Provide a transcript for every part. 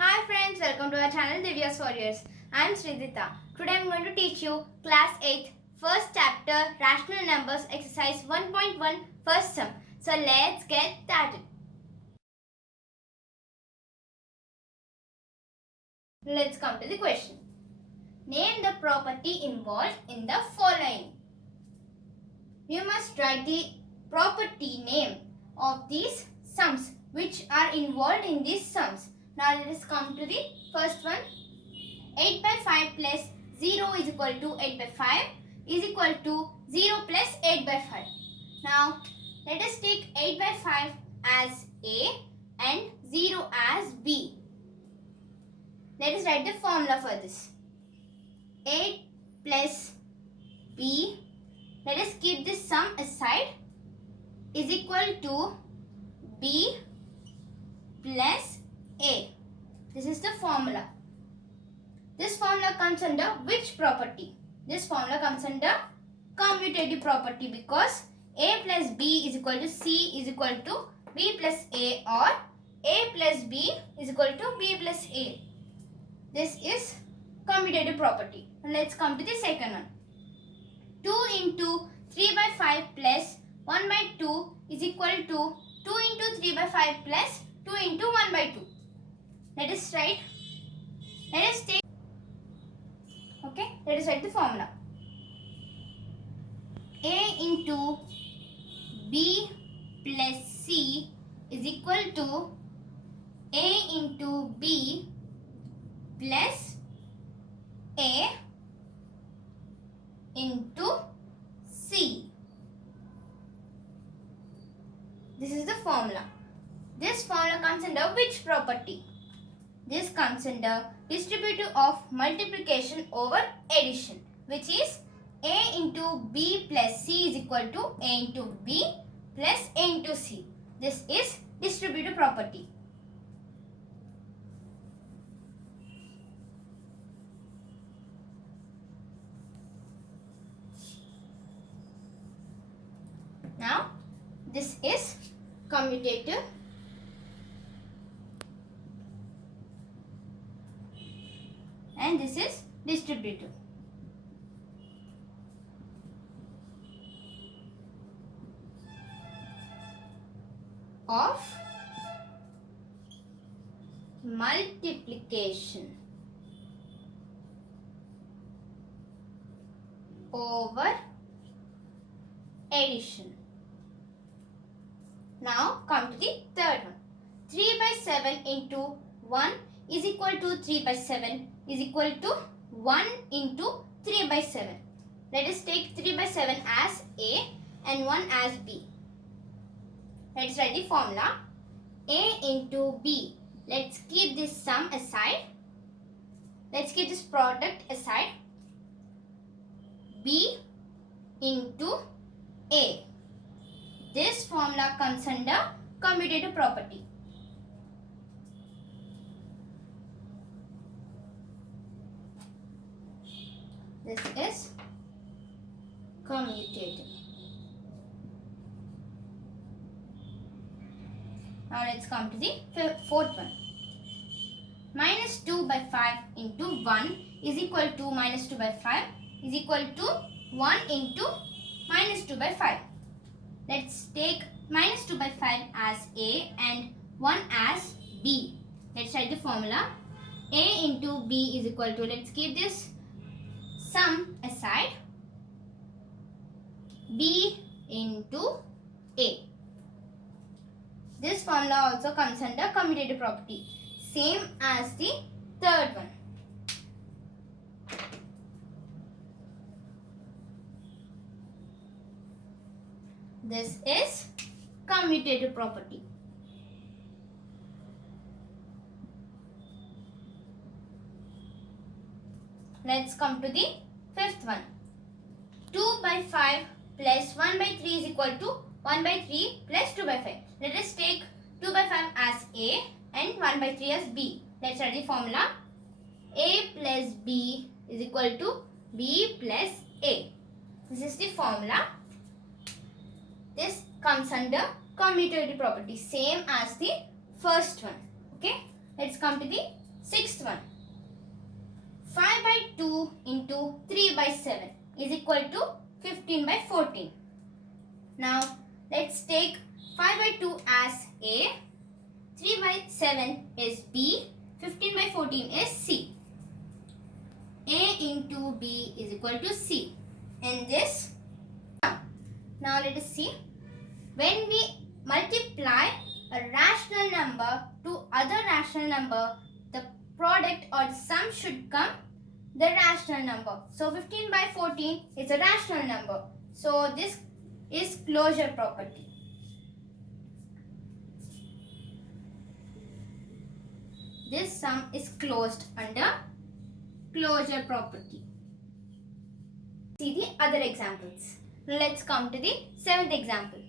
Hi friends, welcome to our channel Divya's Warriors. I am Sridhita. Today I am going to teach you class 8 first chapter rational numbers exercise 1.1 first sum. So let's get started. Let's come to the question. Name the property involved in the following. You must write the property name of these sums which are involved in these sums. Now let us come to the first one. 8 by 5 plus 0 is equal to 8 by 5 is equal to 0 plus 8 by 5. Now let us take 8 by 5 as A and 0 as B. Let us write the formula for this. 8 plus B, let us keep this sum aside, is equal to B plus A. This is the formula. This formula comes under which property? This formula comes under commutative property because A plus B is equal to C is equal to B plus A, or A plus B is equal to B plus A. This is commutative property. And let's come to the second one. 2 into 3 by 5 plus 1 by 2 is equal to 2 into 3 by 5 plus 2 into 1 by 2. Let us write the formula. A into B plus C is equal to A into B plus A into C. This is the formula. This formula comes under which property? This comes under distributive of multiplication over addition, which is A into B plus C is equal to A into B plus A into C. This is distributive property. Now, this is commutative and this is distributive. Of multiplication over addition. Now come to the third one. 3 by 7 into 1 is equal to 3 by 7 is equal to 1 into 3 by 7. Let us take 3 by 7 as A and 1 as B. Let's write the formula. A into B. Let's keep this sum aside. Let's keep this product aside. B into A. This formula comes under commutative property. This is commutative. Now let's come to the fourth one. Minus 2 by 5 into 1 is equal to minus 2 by 5 is equal to 1 into minus 2 by 5. Let's take minus 2 by 5 as A and 1 as B. Let's write the formula. A into B is equal to, let's keep this sum aside, B into A. This formula also comes under commutative property, same as the third one. This is commutative property. Let's come to the fifth one. 2 by 5 plus 1 by 3 is equal to 1 by 3 plus 2 by 5. Let us take 2 by 5 as A and 1 by 3 as B. Let's write the formula. A plus B is equal to B plus A. This is the formula. This comes under commutative property, same as the first one. Okay, let's come to the Sixth one. 5 by 2 into 3 by 7 is equal to 15 by 14. Now let's take 5 by 2 as A, 3 by 7 is B, 15 by 14 is C. A into B is equal to C. In this, now let us see. When we multiply a rational number to other rational number, the product or the sum should come the rational number. So 15 by 14 is a rational number. So this is closure property. This sum is closed under closure property. See the other examples. Let's come to the seventh example.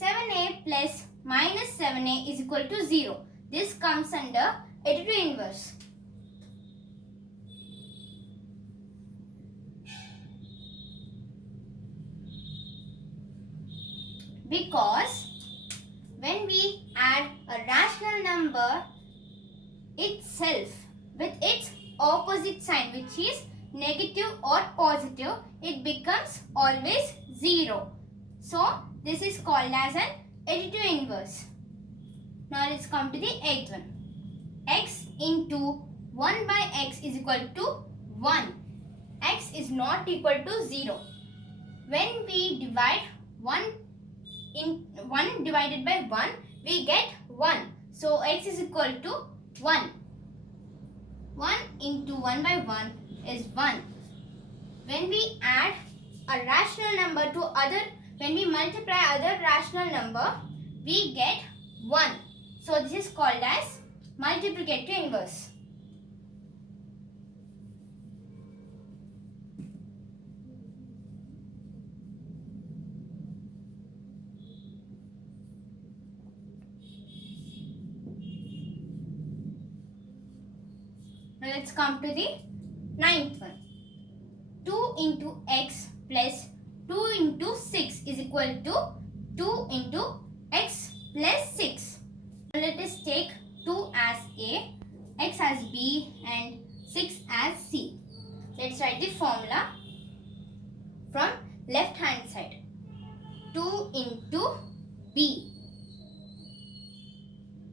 7a plus minus 7a is equal to 0. This comes under additive inverse. Because when we add a rational number itself with its opposite sign, which is negative or positive, it becomes always 0. So this is called as an additive inverse. Now let's come to the eighth one. X into 1 by x is equal to 1. X is not equal to 0. When we divide 1 divided by 1, we get 1. So x is equal to 1. 1 into 1 by 1 is 1. When we add a rational number to when we multiply other rational number, we get 1. So this is called as multiplicative inverse. Now let's come to the ninth one. 2 into x plus 2 into 6 is equal to 2 into x plus 6. Now let us take 2 as A, x as B and 6 as C. Let's write the formula from left hand side. 2 into B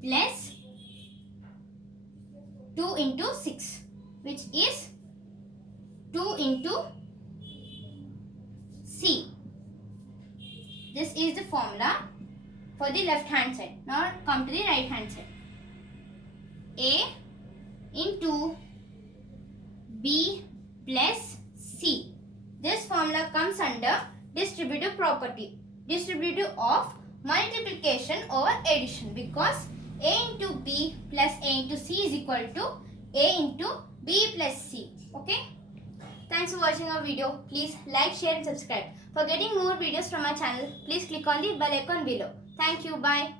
plus 2 into 6, which is 2 into C. This is the formula for the left hand side. Now come to the right hand side. A into B plus C. This formula comes under distributive property. Distributive of multiplication over addition, because A into B plus A into C is equal to A into B plus C. Okay? Thanks for watching our video. Please like, share and subscribe. For getting more videos from our channel, please click on the bell icon below. Thank you. Bye.